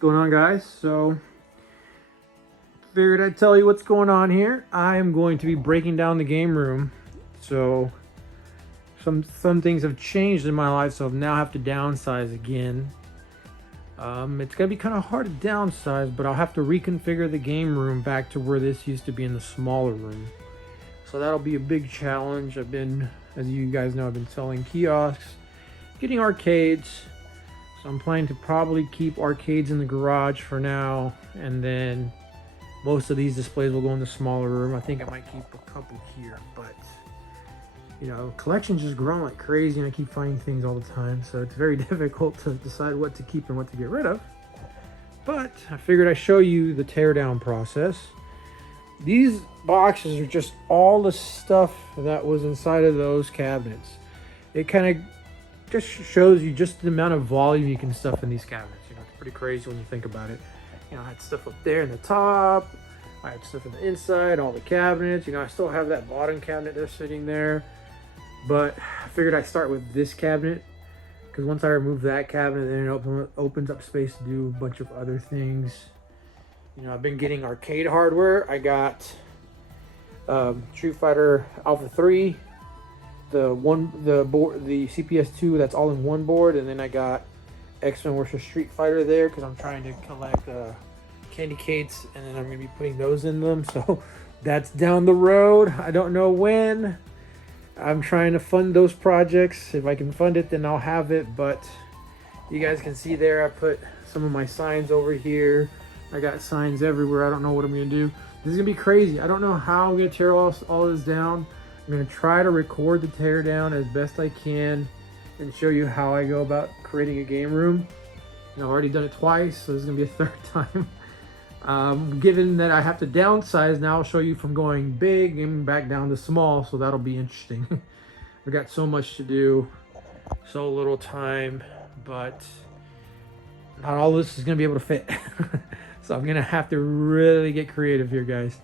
going on, guys? So figured I'd tell you what's going on here. I am going to be breaking down the game room. So some things have changed in my life, so I now have to downsize again. It's gonna be kind of hard to downsize, but I'll have to reconfigure the game room back to where this used to be in the smaller room. So that'll be a big challenge. I've been, as you guys know, I've been selling kiosks, getting arcades. So I'm planning to probably keep arcades in the garage for now, and then most of these displays will go in the smaller room. I think I might keep a couple here, but you know, collections just growing like crazy and I keep finding things all the time, so it's very difficult to decide what to keep and what to get rid of. But I figured I'd show you the teardown process. These boxes are just all the stuff that was inside of those cabinets. It kind of just shows you just the amount of volume you can stuff in these cabinets. You know, it's pretty crazy when you think about it. You know, I had stuff up there in the top, I had stuff in the inside, all the cabinets. You know, I still have that bottom cabinet there sitting there. But I figured I'd start with this cabinet, because once I remove that cabinet, then it opens up space to do a bunch of other things. You know, I've been getting arcade hardware. I got Street Fighter Alpha 3, the CPS 2 that's all in one board, and then I got X-Men vs Street Fighter there because I'm trying to collect candy cates, and then I'm gonna be putting those in them. So that's down the road. I don't know when. I'm trying to fund those projects. If I can fund it, then I'll have it. But you guys can see there, I put some of my signs over here. I got signs everywhere. I don't know what I'm gonna do. This is gonna be crazy. I don't know how I'm gonna tear all this down. I'm gonna try to record the tear down as best I can and show you how I go about creating a game room. You know, I've already done it twice, so this is gonna be a third time. Given that I have to downsize now, I'll show you from going big and back down to small, so that'll be interesting. I've got so much to do, so little time, but not all this is gonna be able to fit. So I'm gonna have to really get creative here, guys,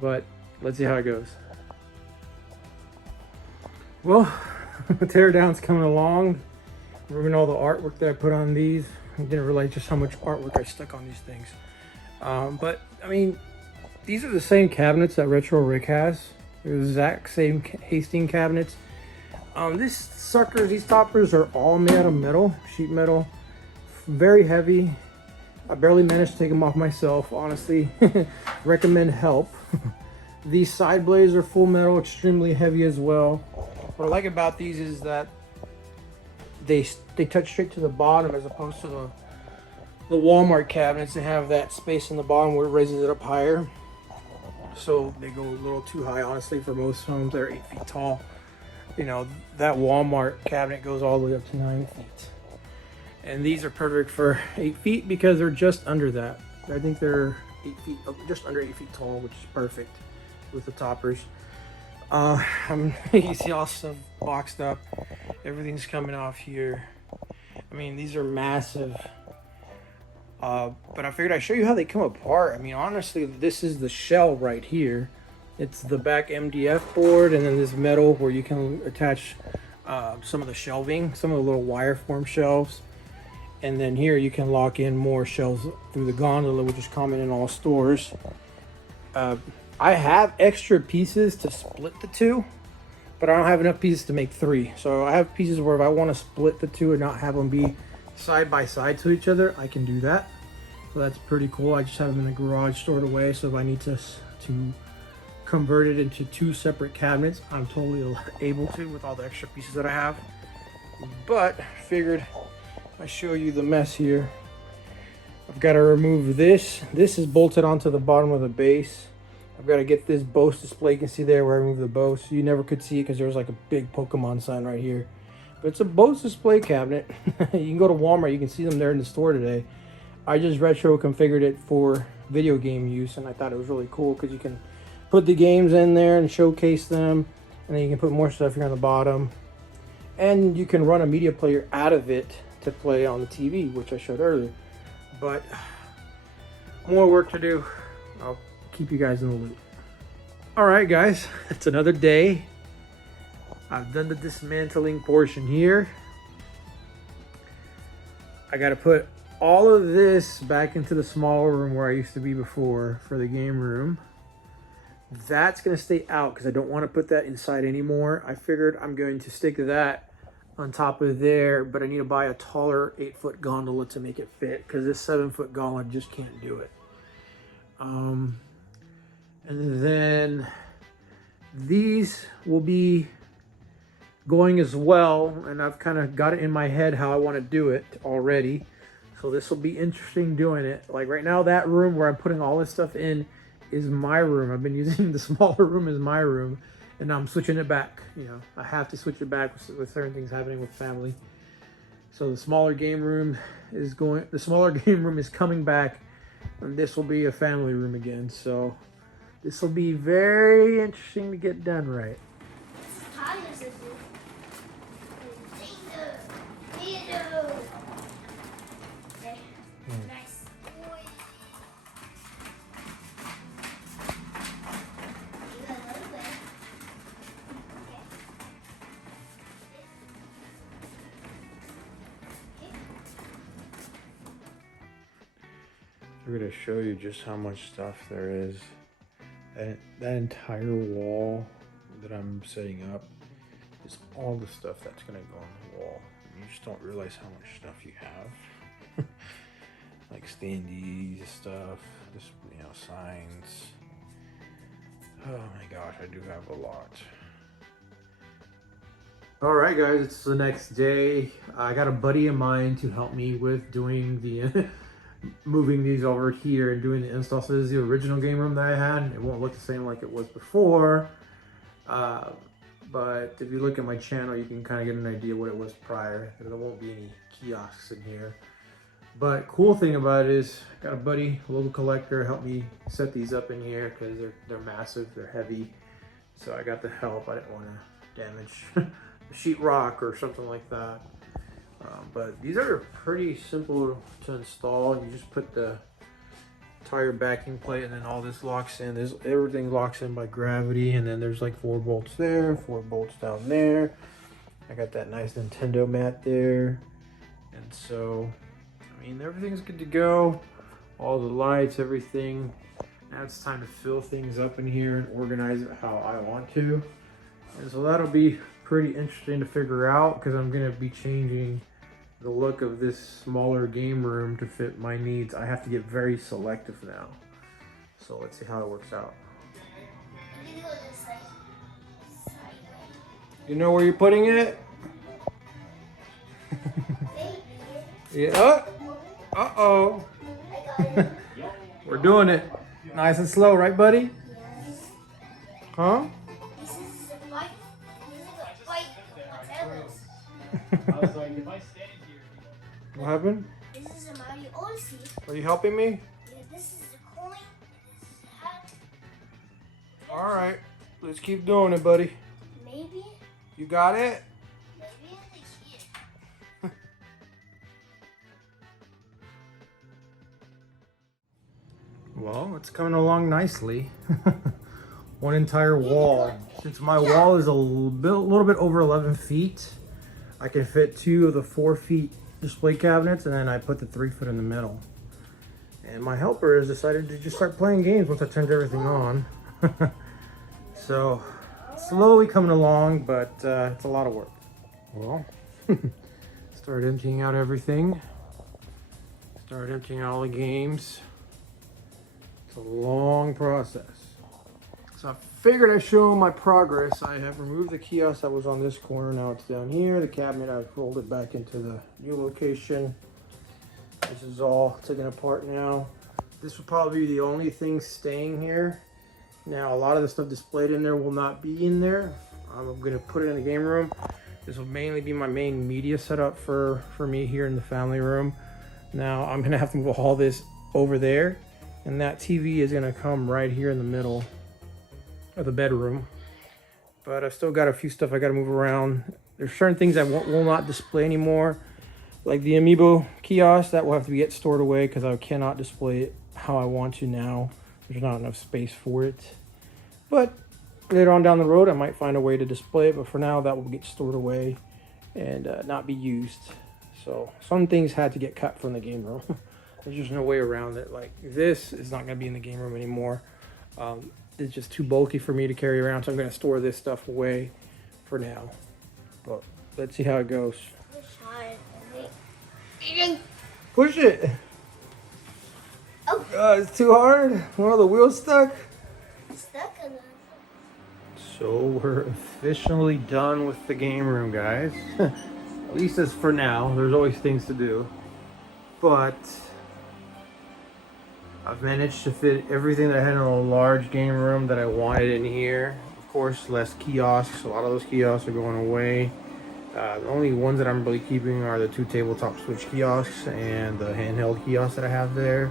but let's see how it goes. Well, the teardown's coming along. Removing all the artwork that I put on these. I didn't realize just how much artwork I stuck on these things. But I mean, these are the same cabinets that Retro Rick has. They're the exact same Hastings cabinets. These toppers are all made out of metal, sheet metal, very heavy. I barely managed to take them off myself, honestly. Recommend help. These side blades are full metal, extremely heavy as well. What I like about these is that they touch straight to the bottom, as opposed to the Walmart cabinets. They have that space in the bottom where it raises it up higher, so they go a little too high, honestly, for most homes. They're 8 feet tall. You know, that Walmart cabinet goes all the way up to 9 feet, and these are perfect for 8 feet because they're just under that. I think they're 8 feet, just under 8 feet tall, which is perfect with the toppers. You see all stuff boxed up, everything's coming off here. I mean, these are massive. But I figured I'd show you how they come apart. I mean, honestly, this is the shell right here. It's the back MDF board, and then this metal where you can attach some of the shelving, some of the little wire form shelves. And then here you can lock in more shelves through the gondola, which is common in all stores. I have extra pieces to split the two, but I don't have enough pieces to make 3. So I have pieces where if I want to split the two and not have them be side by side to each other, I can do that. So that's pretty cool. I just have them in the garage stored away, so if I need to convert it into 2 separate cabinets, I'm totally able to with all the extra pieces that I have. But figured I show you the mess here. I've got to remove this. This is bolted onto the bottom of the base. I've got to get this Bose display. You can see there where I removed the Bose. You never could see it because there was like a big Pokemon sign right here. But it's a Bose display cabinet. You can go to Walmart. You can see them there in the store today. I just retro configured it for video game use, and I thought it was really cool because you can put the games in there and showcase them, and then you can put more stuff here on the bottom, and you can run a media player out of it to play on the TV, which I showed earlier. But more work to do. I'll keep you guys in the loop. All right, guys, it's another day. I've done the dismantling portion here. I got to put all of this back into the smaller room where I used to be before for the game room. That's going to stay out because I don't want to put that inside anymore. I figured I'm going to stick that on top of there, but I need to buy a taller 8-foot gondola to make it fit because this 7-foot gondola just can't do it. And then these will be going as well, and I've kind of got it in my head how I want to do it already. So this will be interesting doing it. Like right now, that room where I'm putting all this stuff in is my room. I've been using the smaller room as my room, and now I'm switching it back. You know, I have to switch it back with certain things happening with family. So the smaller game room is coming back, and this will be a family room again. So this will be very interesting to get done right. I'm going to show you just how much stuff there is. That entire wall that I'm setting up is all the stuff that's going to go on the wall. You just don't realize how much stuff you have. Like standees, stuff, just, you know, signs. Oh my gosh, I do have a lot. All right, guys, it's the next day. I got a buddy of mine to help me with doing the moving these over here and doing the install. So this is the original game room that I had. It won't look the same like it was before, but if you look at my channel, you can kind of get an idea what it was prior. There won't be any kiosks in here. But cool thing about it is, I got a buddy, a local collector, help me set these up in here because they're massive, they're heavy. So I got the help. I didn't want to damage the sheetrock or something like that. But these are pretty simple to install. You just put the tire backing plate, and then all this locks in. Everything locks in by gravity, and then there's like 4 bolts there, 4 bolts down there. I got that nice Nintendo mat there, and so I mean everything's good to go. All the lights, everything. Now it's time to fill things up in here and organize it how I want to. And so that'll be pretty interesting to figure out because I'm going to be changing the look of this smaller game room to fit my needs. I have to get very selective now. So let's see how it works out. You know where you're putting it? Yeah. Uh-oh. We're doing it. Nice and slow, right, buddy? Huh? What happened? This is a Mario Odyssey. Are you helping me? Yeah, this is a coin. This is a hat. All right, let's keep doing it, buddy. Maybe. You got it? Maybe in the here. Well, it's coming along nicely. One entire wall. Since my wall is a little bit over 11 feet, I can fit 2 of the 4 feet display cabinets, and then I put the 3-foot in the middle. And my helper has decided to just start playing games once I turned everything on. So slowly coming along, but it's a lot of work. Well, start emptying out everything. Start emptying out all the games. It's a long process. So I figured I'd show my progress. I have removed the kiosk that was on this corner. Now it's down here. The cabinet, I've rolled it back into the new location. This is all taken apart now. This will probably be the only thing staying here. Now a lot of the stuff displayed in there will not be in there. I'm gonna put it in the game room. This will mainly be my main media setup for me here in the family room. Now I'm gonna have to move all this over there, and that TV is gonna come right here in the middle of the bedroom. But I've still got a few stuff I got to move around. There's certain things I will not display anymore, like the Amiibo kiosk. That will have to get stored away because I cannot display it how I want to now. There's not enough space for it. But later on down the road, I might find a way to display it. But for now, that will get stored away and not be used. So some things had to get cut from the game room. There's just no way around it. Like this is not going to be in the game room anymore. It's just too bulky for me to carry around, so I'm going to store this stuff away for now. But let's see how it goes. Push it. Oh. It's too hard. One of the wheels stuck. Stuck in it. So we're officially done with the game room, guys. At least as for now. There's always things to do. But I've managed to fit everything that I had in a large game room that I wanted in here. Of course, less kiosks. A lot of those kiosks are going away. The only ones that I'm really keeping are the 2 tabletop switch kiosks and the handheld kiosks that I have there.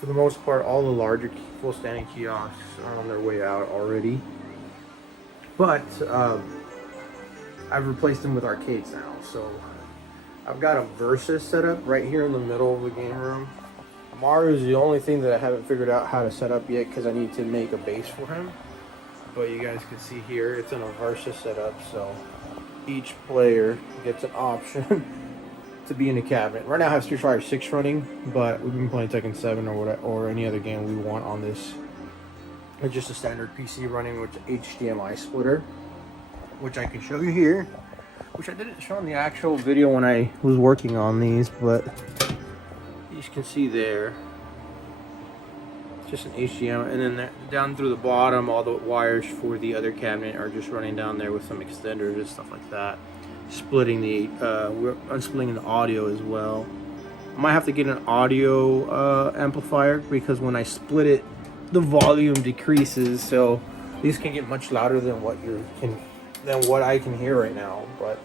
For the most part, all the larger full standing kiosks are on their way out already. But I've replaced them with arcades now. So I've got a Versus set up right here in the middle of the game room. Mario is the only thing that I haven't figured out how to set up yet because I need to make a base for him. But you guys can see here, it's in a Versus setup, so each player gets an option to be in a cabinet. Right now I have Street Fighter 6 running, but we've been playing Tekken 7 or any other game we want on this. It's just a standard PC running with HDMI splitter, which I can show you here, which I didn't show in the actual video when I was working on these, but you can see there. It's just an HDMI, and then down through the bottom, all the wires for the other cabinet are just running down there with some extenders and stuff like that. Splitting the, we're unsplitting the audio as well. I might have to get an audio amplifier because when I split it, the volume decreases, so these can get much louder than what I can hear right now. But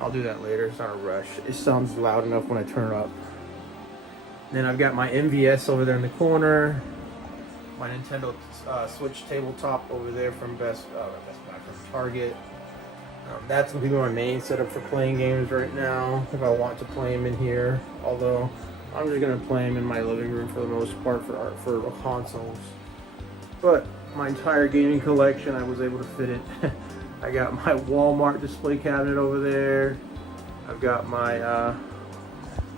I'll do that later. It's not a rush. It sounds loud enough when I turn it up. Then I've got my MVS over there in the corner. My Nintendo Switch tabletop over there from Best Buy, from Target. That's going to be my main setup for playing games right now, if I want to play them in here. Although I'm just going to play them in my living room for the most part for consoles. But my entire gaming collection, I was able to fit it. I got my Walmart display cabinet over there. I've got my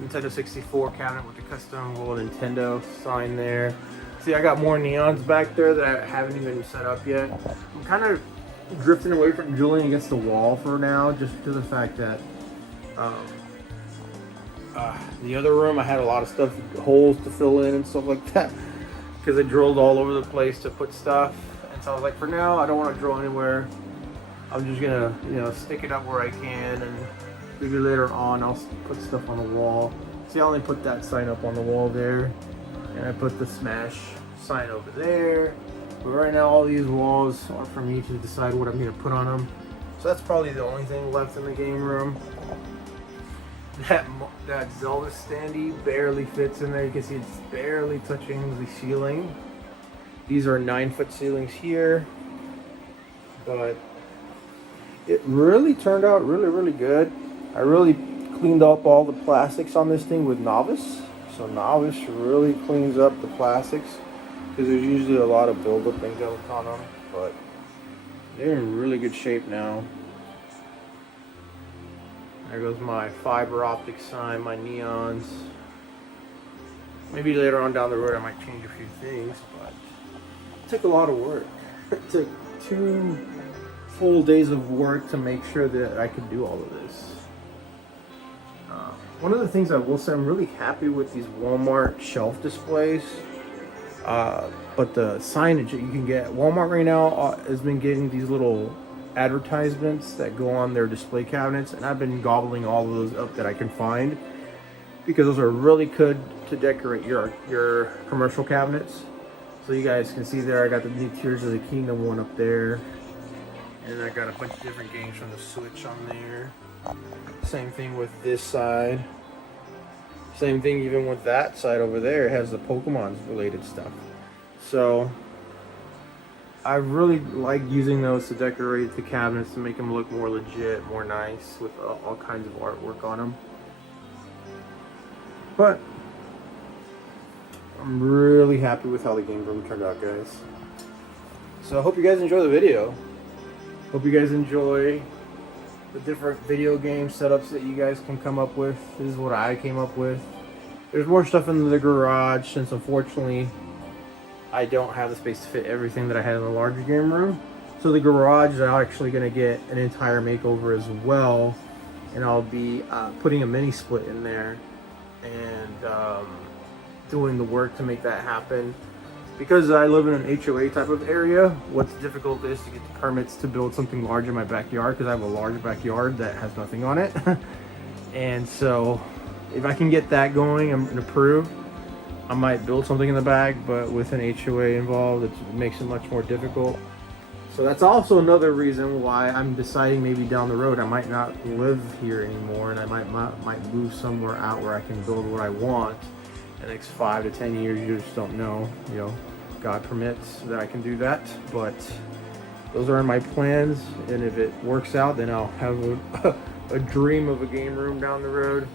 Nintendo 64 cabinet with the custom little Nintendo sign there. See, I got more neons back there that I haven't even set up yet. I'm kind of drifting away from drilling against the wall for now, just to the fact that the other room I had a lot of stuff, holes to fill in and stuff like that, because I drilled all over the place to put stuff. And so I was like, for now, I don't want to drill anywhere. I'm just gonna, stick it up where I can, and maybe later on I'll put stuff on the wall. See, I only put that sign up on the wall there, and I put the Smash sign over there. But right now all these walls are for me to decide what I'm going to put on them. So that's probably the only thing left in the game room. That Zelda standee barely fits in there. You can see it's barely touching the ceiling. These are 9-foot ceilings here. But it really turned out really good. I really cleaned up all the plastics on this thing with Novice. So Novice really cleans up the plastics, because there's usually a lot of buildup and gunk on them, but they're in really good shape now. There goes my fiber optic sign, my neons. Maybe later on down the road I might change a few things, but it took a lot of work. It took 2 full days of work to make sure that I could do all of this. One of the things I will say, I'm really happy with these Walmart shelf displays. But the signage that you can get, Walmart right now has been getting these little advertisements that go on their display cabinets, and I've been gobbling all of those up that I can find, because those are really good to decorate your commercial cabinets. So you guys can see there, I got the new Tears of the Kingdom one up there, and I got a bunch of different games from the Switch on there. Same thing with this side. Same thing even with that side over there. It has the Pokemon related stuff. So I really like using those to decorate the cabinets to make them look more legit, more nice, with all kinds of artwork on them. But I'm really happy with how the game room turned out, guys. So I hope you guys enjoy the video. Hope you guys enjoy the different video game setups that you guys can come up with. This is what I came up with. There's more stuff in the garage since unfortunately I don't have the space to fit everything that I had in the larger game room. So the garage is actually going to get an entire makeover as well, and I'll be putting a mini split in there and doing the work to make that happen. Because I live in an HOA type of area, what's difficult is to get the permits to build something large in my backyard, because I have a large backyard that has nothing on it. And so if I can get that going and approved, I might build something in the back, but with an HOA involved, it makes it much more difficult. So that's also another reason why I'm deciding maybe down the road I might not live here anymore, and I might move somewhere out where I can build what I want. In the next 5 to 10 years, you just don't know. You know, God permits that I can do that, but those are in my plans. And if it works out, then I'll have a dream of a game room down the road.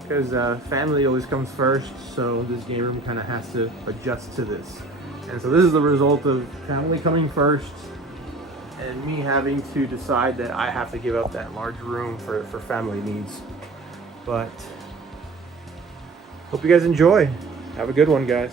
Because family always comes first, so this game room kind of has to adjust to this. And so this is the result of family coming first, and me having to decide that I have to give up that large room for family needs. But hope you guys enjoy. Have a good one, guys.